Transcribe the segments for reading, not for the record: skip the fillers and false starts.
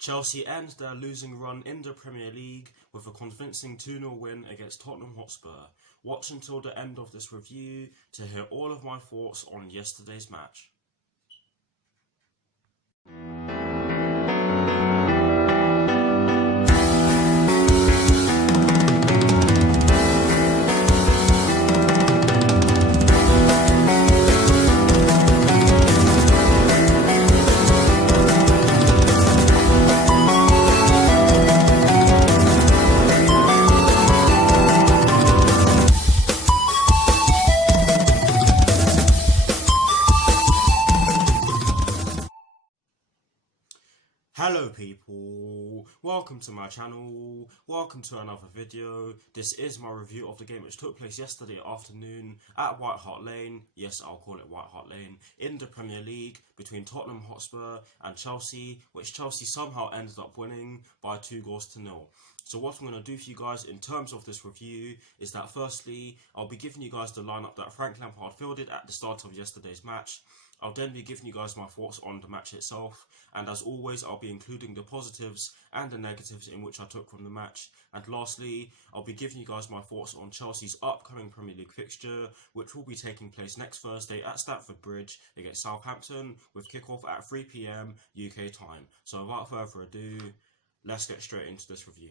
Chelsea end their losing run in the Premier League with a convincing 2-0 win against Tottenham Hotspur. Watch until the end of this review to hear all of my thoughts on yesterday's match. Hello people, welcome to my channel, welcome to another video. This is my review of the game which took place yesterday afternoon at White Hart Lane, yes I'll call it White Hart Lane, in the Premier League between Tottenham Hotspur and Chelsea, which Chelsea somehow ended up winning by 2-0. So what I'm going to do for you guys in terms of this review is that firstly, I'll be giving you guys the lineup that Frank Lampard fielded at the start of yesterday's match. I'll then be giving you guys my thoughts on the match itself, and as always I'll be including the positives and the negatives in which I took from the match, and lastly I'll be giving you guys my thoughts on Chelsea's upcoming Premier League fixture, which will be taking place next Thursday at Stamford Bridge against Southampton, with kickoff at 3 PM UK time. So without further ado, let's get straight into this review.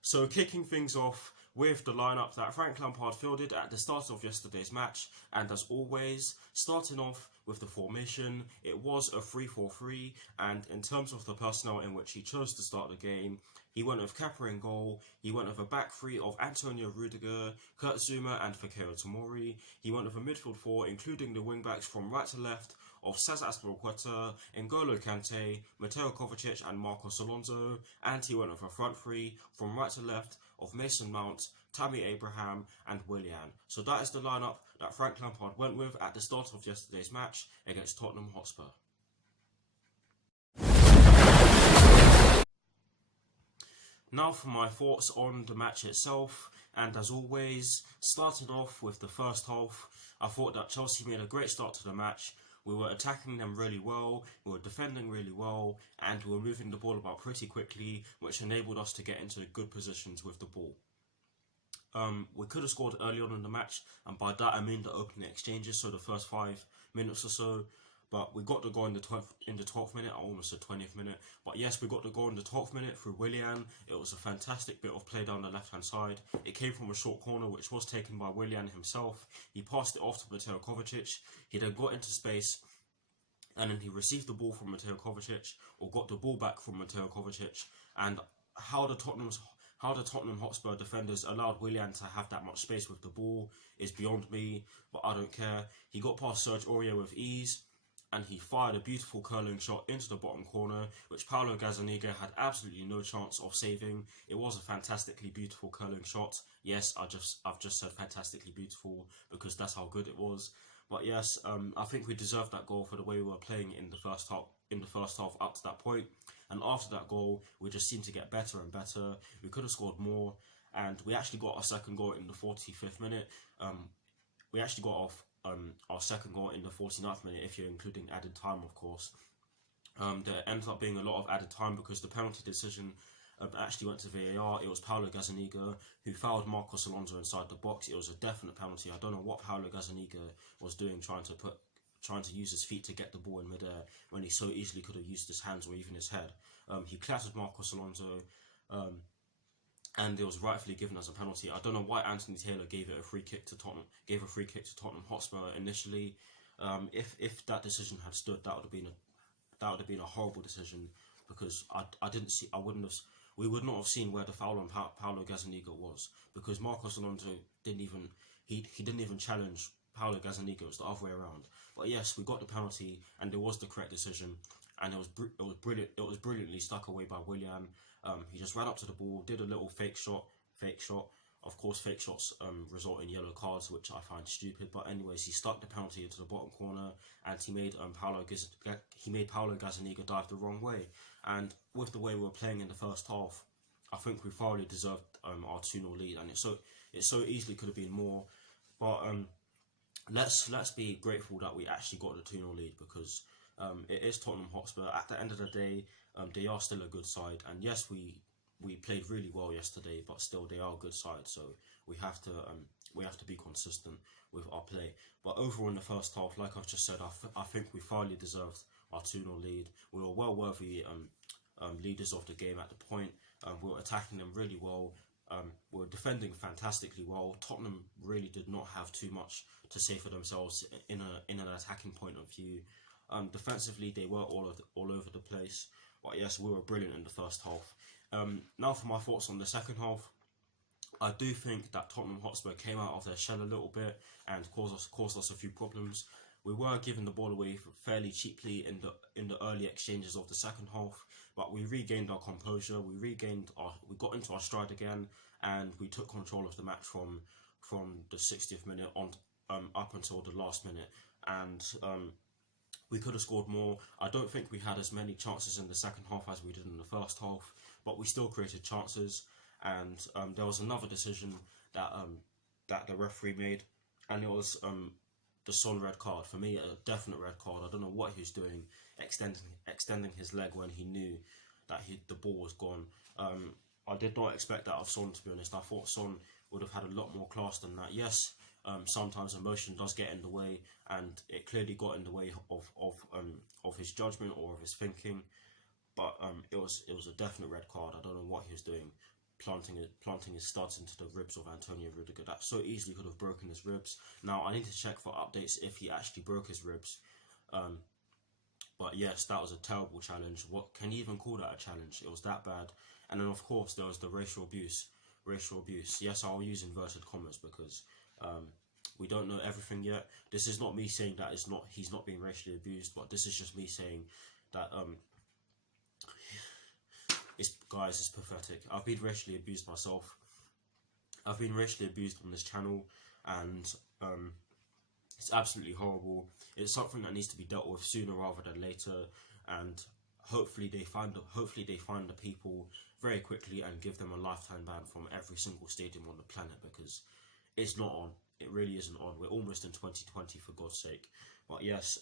So kicking things off with the lineup that Frank Lampard fielded at the start of yesterday's match, and as always, starting off with the formation, it was a 3-4-3, and in terms of the personnel in which he chose to start the game, he went with Kepa in goal, he went with a back three of Antonio Rudiger, Kurt Zouma and Fikayo Tomori, he went with a midfield four including the wing-backs from right to left of Cesar Azpilicueta, N'Golo Kante, Mateo Kovacic and Marcos Alonso, and he went with a front three from right to left of Mason Mount, Tammy Abraham and Willian. So that is the lineup that Frank Lampard went with at the start of yesterday's match against Tottenham Hotspur. Now for my thoughts on the match itself, and as always, starting off with the first half, I thought that Chelsea made a great start to the match. We were attacking them really well, we were defending really well, and we were moving the ball about pretty quickly, which enabled us to get into good positions with the ball. We could have scored early on in the match, and by that I mean the opening exchanges, so the first 5 minutes or so. But we got the goal in the 12th minute, I almost said 20th minute. But yes, we got the goal in the 12th minute through Willian. It was a fantastic bit of play down the left-hand side. It came from a short corner, which was taken by Willian himself. He passed it off to Mateo Kovacic. He then got into space, and then he received the ball from Mateo Kovacic, or got the ball back from Mateo Kovacic. And how the Tottenham Hotspur defenders allowed Willian to have that much space with the ball is beyond me, but I don't care. He got past Serge Aurier with ease, and he fired a beautiful curling shot into the bottom corner, which Paulo Gazzaniga had absolutely no chance of saving. It was a fantastically beautiful curling shot. Yes, I've just said fantastically beautiful because that's how good it was. But yes, I think we deserved that goal for the way we were playing in the first half up to that point. And after that goal, we just seemed to get better and better. We could have scored more, and we actually got our second goal in the 45th minute. We actually got off our second goal in the 49th minute, if you're including added time, of course. There ended up being a lot of added time because the penalty decision actually went to VAR. It was Paulo Gazzaniga who fouled Marcos Alonso inside the box. It was a definite penalty. I don't know what Paulo Gazzaniga was doing, trying to use his feet to get the ball in midair when he so easily could have used his hands or even his head. He clattered Marcos Alonso, and it was rightfully given as a penalty. I don't know why Anthony Taylor gave a free kick to Tottenham Hotspur initially. If that decision had stood, that would have been a horrible decision, because we would not have seen where the foul on Paulo Gazzaniga was, because Marcos Alonso didn't even challenge Paulo Gazzaniga. It was the other way around. But yes, we got the penalty, and it was the correct decision, and it was brilliant. It was brilliantly stuck away by Willian. He just ran up to the ball, did a little fake shot. Of course, fake shots result in yellow cards, which I find stupid. But anyways, he stuck the penalty into the bottom corner, and he made Paulo Gazzaniga dive the wrong way. And with the way we were playing in the first half, I think we thoroughly deserved our 2-0 lead, and it so easily could have been more. But let's be grateful that we actually got the 2-0 lead, because it is Tottenham Hotspur. At the end of the day, they are still a good side, and yes, we played really well yesterday, but still they are a good side. So we have to be consistent with our play. But overall in the first half, like I've just said, I think we finally deserved our 2-0 lead. We were well worthy leaders of the game at the point. We were attacking them really well. We were defending fantastically well. Tottenham really did not have too much to say for themselves in an attacking point of view. Defensively, they were all over the place. But yes, we were brilliant in the first half. Now for my thoughts on the second half. I do think that Tottenham Hotspur came out of their shell a little bit and caused us a few problems. We were giving the ball away fairly cheaply in the early exchanges of the second half, but we regained our composure. We got into our stride again, and we took control of the match from the 60th minute on up until the last minute. And we could have scored more. I don't think we had as many chances in the second half as we did in the first half, but we still created chances. And there was another decision that the referee made, and it was the Son red card. For me, a definite red card. I don't know what he was doing, extending his leg when he knew that the ball was gone. I did not expect that of Son, to be honest. I thought Son would have had a lot more class than that. Yes, sometimes emotion does get in the way, and it clearly got in the way of his judgment or of his thinking. But it was a definite red card. I don't know what he was doing, planting his studs into the ribs of Antonio Rudiger. That so easily could have broken his ribs. Now I need to check for updates if he actually broke his ribs. But yes, that was a terrible challenge. What can you even call that a challenge? It was that bad. And then of course there was the racial abuse. Yes, I'll use inverted commas because we don't know everything yet. This is not me saying that he's not being racially abused, but this is just me saying that it's pathetic. I've been racially abused myself. I've been racially abused on this channel, and it's absolutely horrible. It's something that needs to be dealt with sooner rather than later, and hopefully they find the people very quickly and give them a lifetime ban from every single stadium on the planet, because it's not on. It really isn't on. We're almost in 2020, for God's sake. But yes,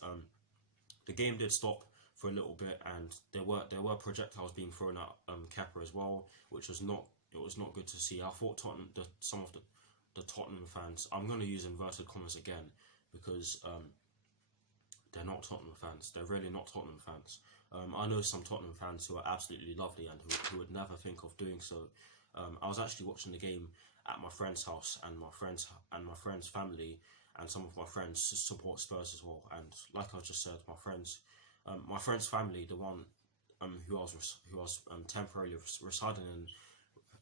the game did stop for a little bit, and there were projectiles being thrown at Kepa as well, which was not good to see. I thought some of the Tottenham fans, I'm going to use inverted commas again, because they're not Tottenham fans. They're really not Tottenham fans. I know some Tottenham fans who are absolutely lovely and who would never think of doing so. I was actually watching the game at my friend's house, and my friend's family and some of my friends support Spurs as well. And like I just said, my friend's family, the one who I was temporarily residing in,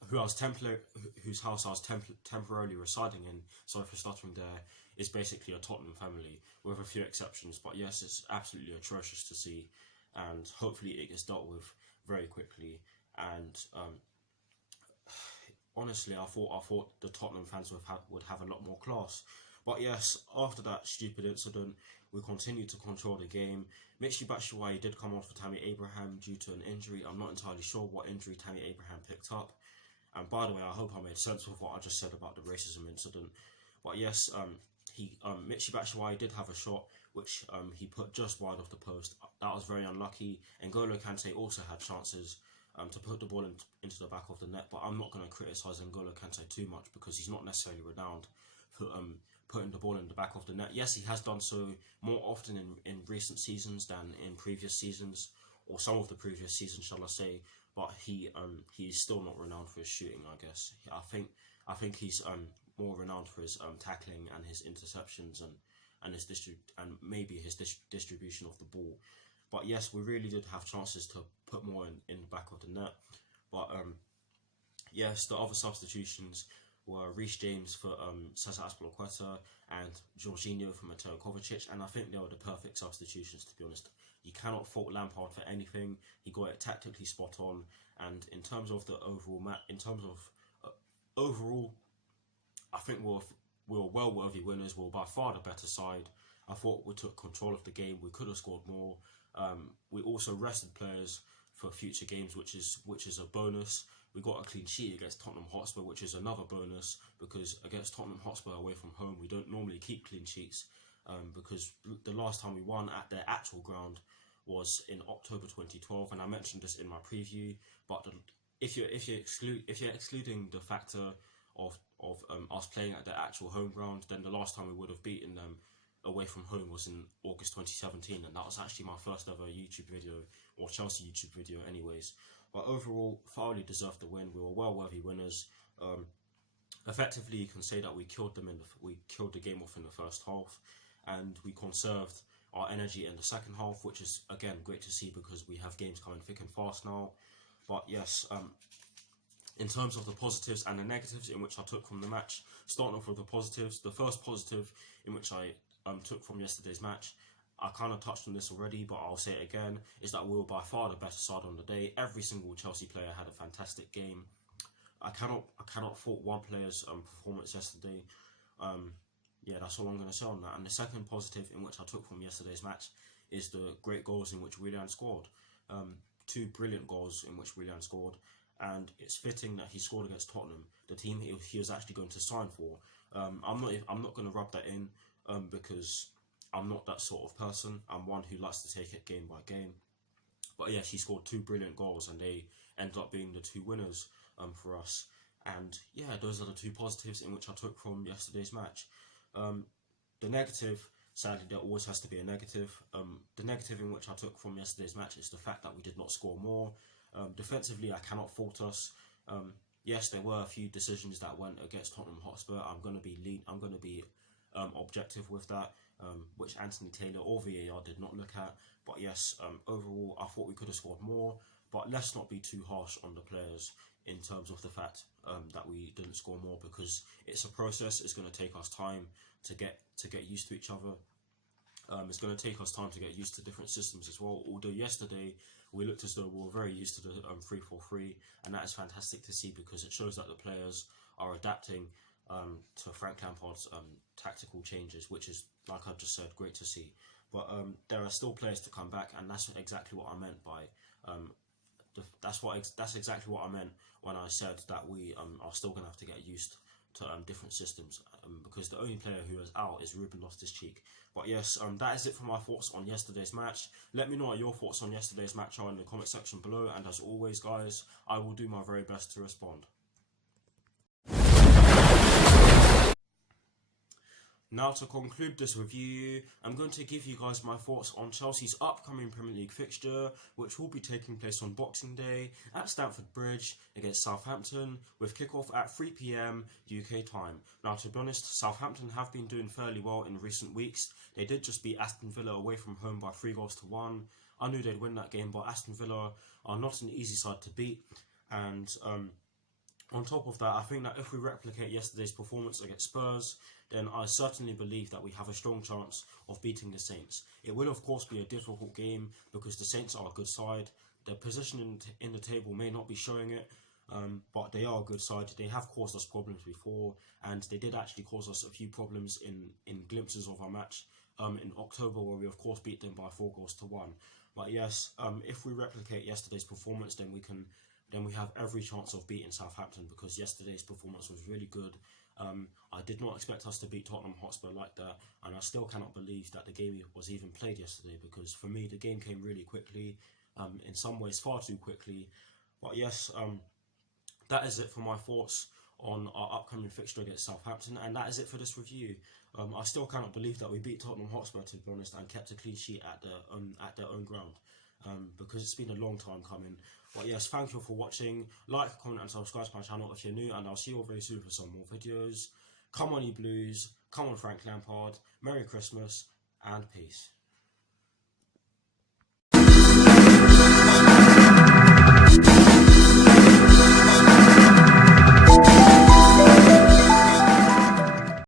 whose house I was temporarily residing in, sorry for stuttering there, is basically a Tottenham family, with a few exceptions. But yes, it's absolutely atrocious to see, and hopefully it gets dealt with very quickly. And honestly, I thought the Tottenham fans would have a lot more class. But yes, after that stupid incident, we continued to control the game. Michy Batshuayi did come on for Tammy Abraham due to an injury. I'm not entirely sure what injury Tammy Abraham picked up. And by the way, I hope I made sense of what I just said about the racism incident. But yes, Michy Batshuayi did have a shot which he put just wide of the post. That was very unlucky. N'Golo Kante also had chances to put the ball into the back of the net, but I'm not going to criticise N'Golo Kante too much, because he's not necessarily renowned for putting the ball in the back of the net. Yes, he has done so more often in recent seasons than in previous seasons, or some of the previous seasons, shall I say. But he is still not renowned for his shooting, I guess. I think he's more renowned for his tackling and his interceptions and maybe his distribution of the ball. But yes, we really did have chances to put more in the back of the net. But yes, the other substitutions were Reece James for Cesar Azpilicueta and Jorginho for Mateo Kovacic, and I think they were the perfect substitutions, to be honest. You cannot fault Lampard for anything. He got it tactically spot on, and in terms of the overall, I think we were well worthy winners. We were by far the better side. I thought we took control of the game. We could have scored more. We also rested players for future games, which is a bonus. we got a clean sheet against Tottenham Hotspur, which is another bonus, because against Tottenham Hotspur away from home, we don't normally keep clean sheets, because the last time we won at their actual ground was in October 2012, and I mentioned this in my preview. But if you're excluding the factor of us playing at their actual home ground, then the last time we would have beaten them away from home was in August 2017, and that was actually my first ever YouTube video, or Chelsea YouTube video anyways. But overall, thoroughly deserved the win. We were well worthy winners. Effectively, you can say that we killed the game off in the first half, and we conserved our energy in the second half, which is again great to see because we have games coming thick and fast now. But yes, in terms of the positives and the negatives in which I took from the match, starting off with the positives, the first positive in which I took from yesterday's match, I kind of touched on this already, but I'll say it again, is that we were by far the better side on the day. Every single Chelsea player had a fantastic game. I cannot fault one player's performance yesterday. Yeah, that's all I'm going to say on that. And the second positive in which I took from yesterday's match is the great goals in which Willian scored. Two brilliant goals in which Willian scored, and it's fitting that he scored against Tottenham, the team he was actually going to sign for. I'm not going to rub that in because I'm not that sort of person. I'm one who likes to take it game by game. But yes, he scored two brilliant goals, and they ended up being the two winners for us. And yeah, those are the two positives in which I took from yesterday's match. The negative, sadly, there always has to be a negative. The negative in which I took from yesterday's match is the fact that we did not score more. Defensively, I cannot fault us. Yes, there were a few decisions that went against Tottenham Hotspur. I'm going to be objective with that, which Anthony Taylor or VAR did not look at. But yes, overall, I thought we could have scored more. But let's not be too harsh on the players in terms of the fact that we didn't score more, because it's a process. It's going to take us time to get used to each other. It's going to take us time to get used to different systems as well. Although yesterday we looked as though we were very used to the 3-4-3, and that is fantastic to see, because it shows that the players are adapting to Frank Lampard's tactical changes, which is, like I just said, great to see. But there are still players to come back, and that's exactly what I meant by that's exactly what I meant when I said that we are still going to have to get used to different systems, because the only player who is out is Ruben Loftus-Cheek. But yes, that is it for my thoughts on yesterday's match. Let me know what your thoughts on yesterday's match are in the comment section below, and as always guys, I will do my very best to respond. Now, to conclude this review, I'm going to give you guys my thoughts on Chelsea's upcoming Premier League fixture, which will be taking place on Boxing Day at Stamford Bridge against Southampton, with kickoff at 3 PM UK time. Now, to be honest, Southampton have been doing fairly well in recent weeks. They did just beat Aston Villa away from home by 3-1. I knew they'd win that game, but Aston Villa are not an easy side to beat. And on top of that, I think that if we replicate yesterday's performance against Spurs, then I certainly believe that we have a strong chance of beating the Saints. It will of course be a difficult game because the Saints are a good side. Their position in the table may not be showing it, but they are a good side. They have caused us problems before, and they did actually cause us a few problems in glimpses of our match in October, where we of course beat them by 4-1. But yes, if we replicate yesterday's performance, then we have every chance of beating Southampton, because yesterday's performance was really good. I did not expect us to beat Tottenham Hotspur like that, and I still cannot believe that the game was even played yesterday, because for me the game came really quickly, in some ways far too quickly. But yes, that is it for my thoughts on our upcoming fixture against Southampton, and that is it for this review. I still cannot believe that we beat Tottenham Hotspur, to be honest, and kept a clean sheet at their own ground. Because it's been a long time coming. But yes, thank you for watching. Like, comment and subscribe to my channel if you're new, and I'll see you all very soon for some more videos. Come on you Blues, come on Frank Lampard, Merry Christmas and peace.